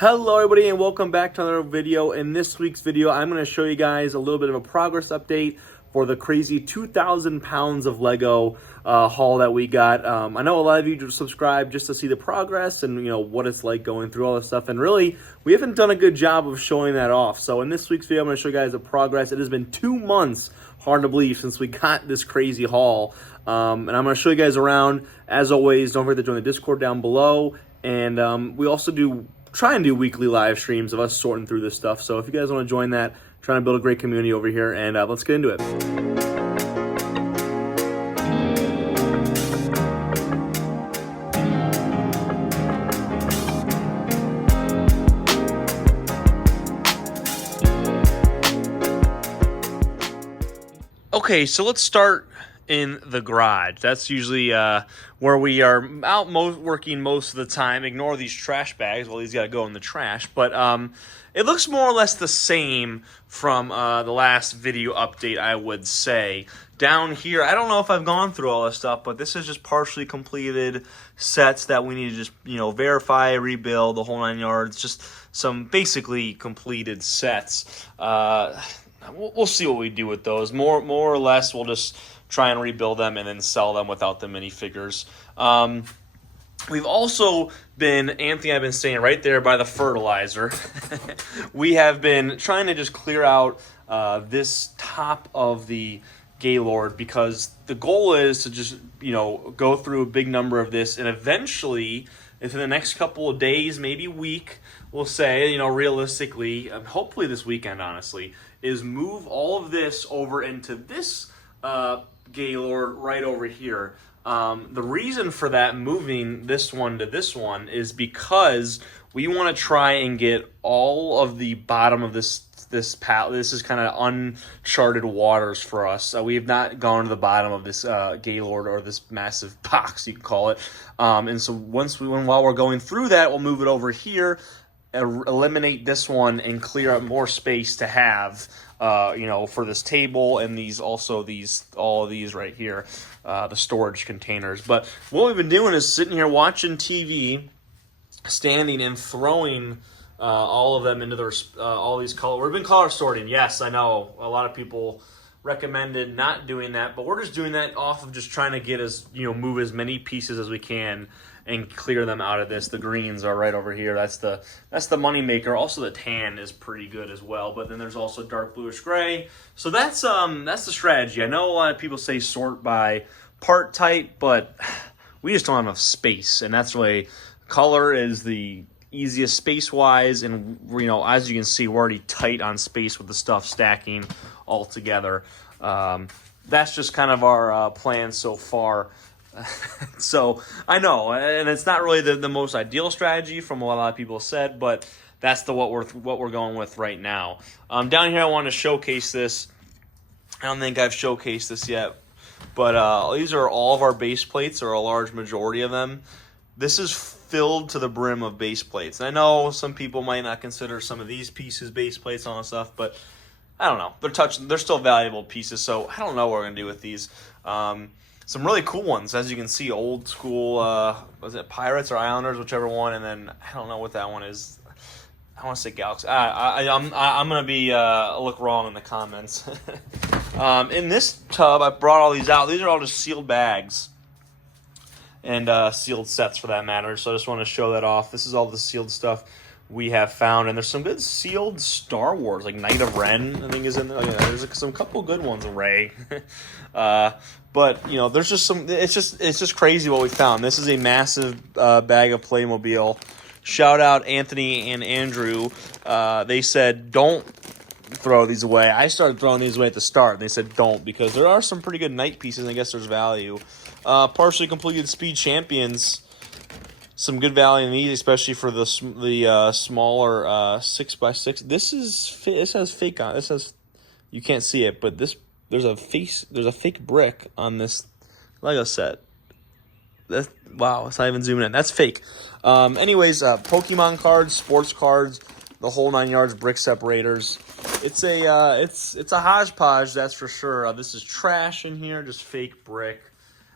Hello everybody and welcome back to another video. In this week's video, I'm going to show you guys a little bit of a progress update for the crazy 2,000 pounds of Lego haul that we got. I know a lot of you just subscribe just to see the progress and what it's like going through all this stuff. And really, we haven't done a good job of showing that off. So in this week's video, I'm going to show you guys the progress. It has been 2 months, hard to believe, since we got this crazy haul. And I'm going to show you guys around. As always, don't forget to join the Discord down below. And we also try and do weekly live streams of us sorting through this stuff. So if you guys want to join that, trying to build a great community over here, and let's get into it. Okay, so let's start in the garage. That's usually where we are out working most of the time. Ignore these trash bags. Well, these got to go in the trash. But it looks more or less the same from the last video update, I would say. Down here, I don't know if I've gone through all this stuff, but this is just partially completed sets that we need to just, verify, rebuild, the whole 9 yards. Just some basically completed sets. We'll see what we do with those. More or less, we'll just try and rebuild them and then sell them without the minifigures. We've also been, Anthony and I have been staying right there by the fertilizer. We have been trying to just clear out this top of the Gaylord because the goal is to just, go through a big number of this, and eventually, within the next couple of days, maybe week, we'll say, realistically, hopefully this weekend, honestly, is move all of this over into this Gaylord right over here. The reason for that, moving this one to this one, is because we want to try and get all of the bottom of this pallet. This is kind of uncharted waters for us. We have not gone to the bottom of this Gaylord, or this massive box, you can call it. And so while we're going through that, we'll move it over here, eliminate this one, and clear up more space to have for this table, and all of these right here, the storage containers. But what we've been doing is sitting here watching TV, standing and throwing all of them into their all these color. We've been color sorting. Yes, I know a lot of people recommended not doing that, but we're just doing that off of just trying to get move as many pieces as we can and clear them out of this. The greens are right over here. That's the money maker. Also, the tan is pretty good as well. But then there's also dark bluish gray. So that's the strategy. I know a lot of people say sort by part type, but we just don't have enough space, and that's why color is the easiest space-wise. And as you can see, we're already tight on space with the stuff stacking all together. That's just kind of our plan so far. So I know, and it's not really the most ideal strategy from what a lot of people said, but that's what we're going with right now. Down here, I want to showcase this. I don't think I've showcased this yet, but these are all of our base plates, or a large majority of them. This is filled to the brim of base plates. And I know some people might not consider some of these pieces base plates and all that stuff, but I don't know. They're still valuable pieces, so I don't know what we're going to do with these. Some really cool ones, as you can see, old school, was it Pirates or Islanders, whichever one, and then I don't know what that one is. I want to say Galaxy. I'm going to be look wrong in the comments. In this tub, I brought all these out. These are all just sealed bags and sealed sets for that matter, so I just want to show that off. This is all the sealed stuff we have found, and there's some good sealed Star Wars, like Knight of Ren, I think is in there. There's some couple good ones, Ray. But there's just some. It's just crazy what we found. This is a massive bag of Playmobil. Shout out Anthony and Andrew. They said don't throw these away. I started throwing these away at the start, and they said don't, because there are some pretty good Knight pieces, and I guess there's value. Partially completed Speed Champions. Some good value in these, especially for the smaller 6x6. This has fake on. This has, you can't see it, but there's a fake brick on this Lego set. Wow, it's not even zooming in. That's fake. Anyways, Pokemon cards, sports cards, the whole 9 yards, brick separators. It's a hodgepodge, that's for sure. This is trash in here, just fake brick.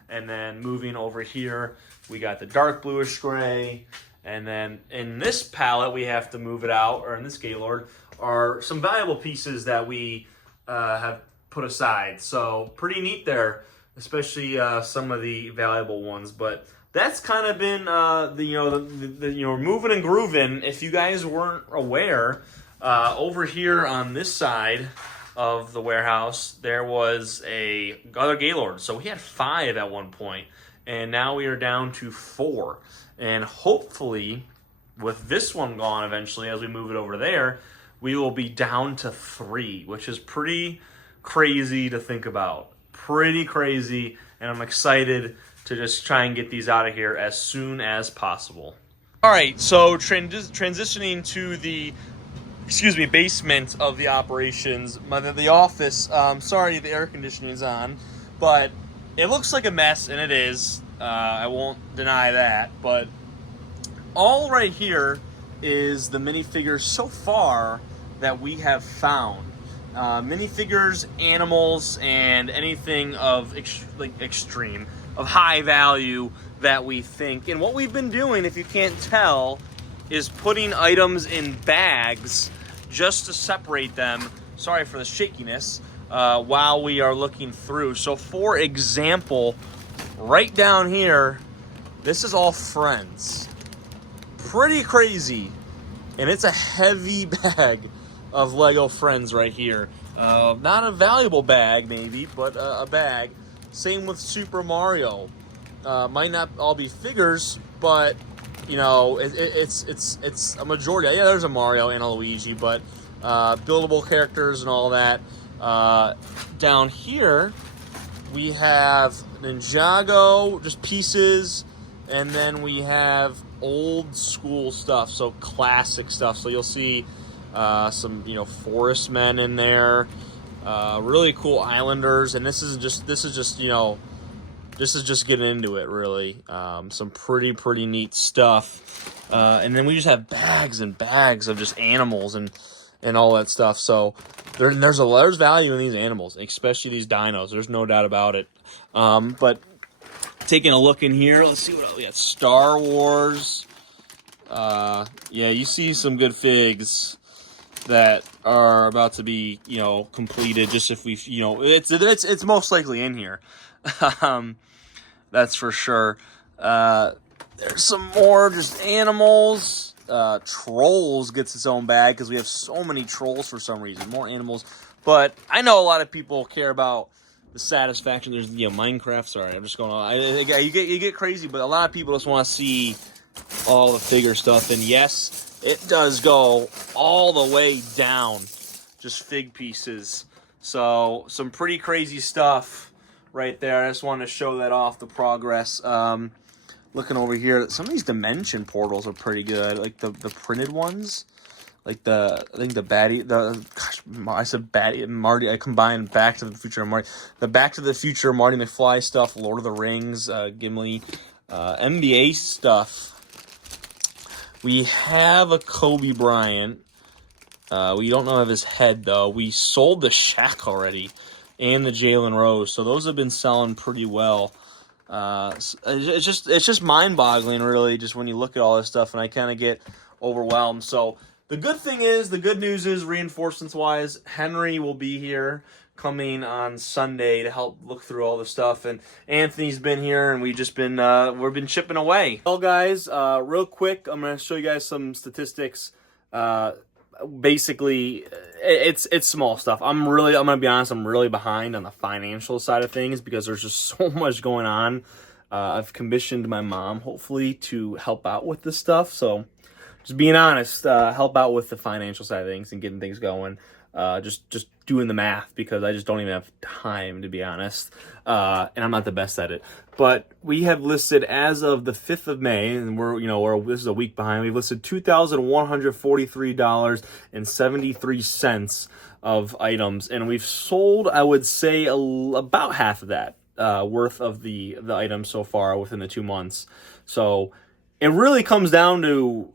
And then moving over here, we got the dark bluish gray, And then in this pallet, we have to move it out, or in this Gaylord, are some valuable pieces that we have put aside. So pretty neat there, especially some of the valuable ones. But that's kind of been the moving and grooving. If you guys weren't aware, over here on this side of the warehouse, there was other Gaylord. So we had 5 at one point, and now we are down to 4. And hopefully, with this one gone eventually, as we move it over there, we will be down to 3, which is pretty crazy to think about. Pretty crazy, and I'm excited to just try and get these out of here as soon as possible. All right, so transitioning to the basement of the operations, the office. Sorry, the air conditioning is on, but it looks like a mess, and it is. I won't deny that, but all right here is the minifigures so far that we have found. Minifigures, animals, and anything of extreme, of high value that we think. And what we've been doing, if you can't tell, is putting items in bags just to separate them. Sorry for the shakiness. While we are looking through. So for example, right down here, this is all Friends. Pretty crazy. And it's a heavy bag of Lego Friends right here. Not a valuable bag maybe, but a bag. Same with Super Mario. Might not all be figures, but you know, it's a majority. Yeah, there's a Mario and a Luigi, but buildable characters and all that. Down here, we have Ninjago, just pieces, and then we have old school stuff, so classic stuff. So you'll see some, Forest Men in there, really cool Islanders, and this is just getting into it, really. Some pretty neat stuff. And then we just have bags and bags of just animals and all that stuff. So there's value in these animals, especially these dinos. There's no doubt about it. But taking a look in here, let's see what else we got. Star Wars. Yeah, you see some good figs that are about to be, completed. Just if we, it's most likely in here. That's for sure. There's some more just animals. Trolls gets its own bag because we have so many trolls for some reason. More animals. But I know a lot of people care about the satisfaction. There's, Minecraft. Sorry, I'm just going on. You get crazy, but a lot of people just want to see all the figure stuff. And yes, it does go all the way down. Just fig pieces. So some pretty crazy stuff right there. I just wanted to show that off, the progress. Looking over here, some of these dimension portals are pretty good. Like the printed ones. Like I said Batty, Marty, I combined Back to the Future and Marty. The Back to the Future Marty McFly stuff, Lord of the Rings, Gimli, NBA stuff. We have a Kobe Bryant. We don't know of his head, though. We sold the Shaq already and the Jalen Rose, so those have been selling pretty well. It's just mind-boggling, really, just when you look at all this stuff, and I kind of get overwhelmed. So the good news is, reinforcements-wise, Henry will be here coming on Sunday to help look through all the stuff, and Anthony's been here, and we've been chipping away. Well, guys, real quick, I'm going to show you guys some statistics. Basically, it's small stuff. I'm gonna be honest, I'm really behind on the financial side of things because there's just so much going on. I've commissioned my mom, hopefully, to help out with this stuff. So, just being honest, help out with the financial side of things and getting things going. Just doing the math because I just don't even have time, to be honest. And I'm not the best at it. But we have listed, as of the 5th of May, and this is a week behind, we've listed $2,143.73 of items. And we've sold, I would say, about half of that worth of the items so far within the 2 months. So it really comes down to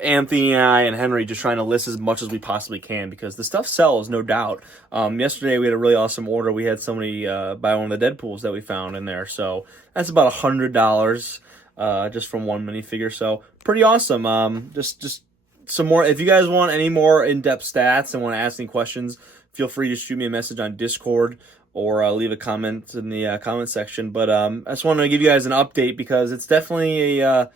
Anthony and I and Henry just trying to list as much as we possibly can because the stuff sells, no doubt. Yesterday we had a really awesome order. We had somebody buy one of the Deadpools that we found in there, so that's about $100 just from one minifigure. So pretty awesome. Just some more. If you guys want any more in-depth stats and want to ask any questions, feel free to shoot me a message on Discord or leave a comment in the comment section. But I just wanted to give you guys an update because it's definitely an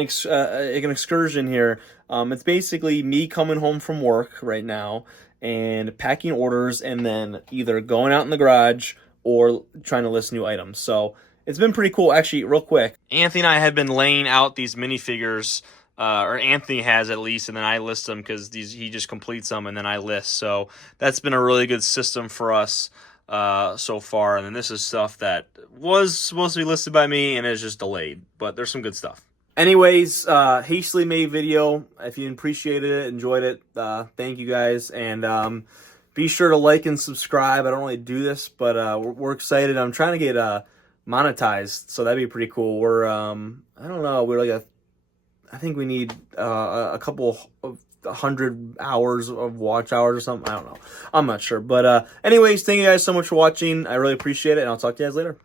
excursion here. It's basically me coming home from work right now and packing orders and then either going out in the garage or trying to list new items. So it's been pretty cool. Actually, real quick, Anthony and I have been laying out these minifigures, or Anthony has at least, and then I list them because he just completes them and then I list. So that's been a really good system for us so far. And then this is stuff that was supposed to be listed by me and is just delayed, but there's some good stuff. anyways, hastily made video. If you appreciated it, enjoyed it, thank you guys. And be sure to like and subscribe. I don't really do this, but we're excited. I'm trying to get monetized, so that'd be pretty cool. We're I don't know, we're like I think we need a couple of 100 hours of watch hours or something. I don't know. I'm not sure. But anyways, thank you guys so much for watching. I really appreciate it, and I'll talk to you guys later.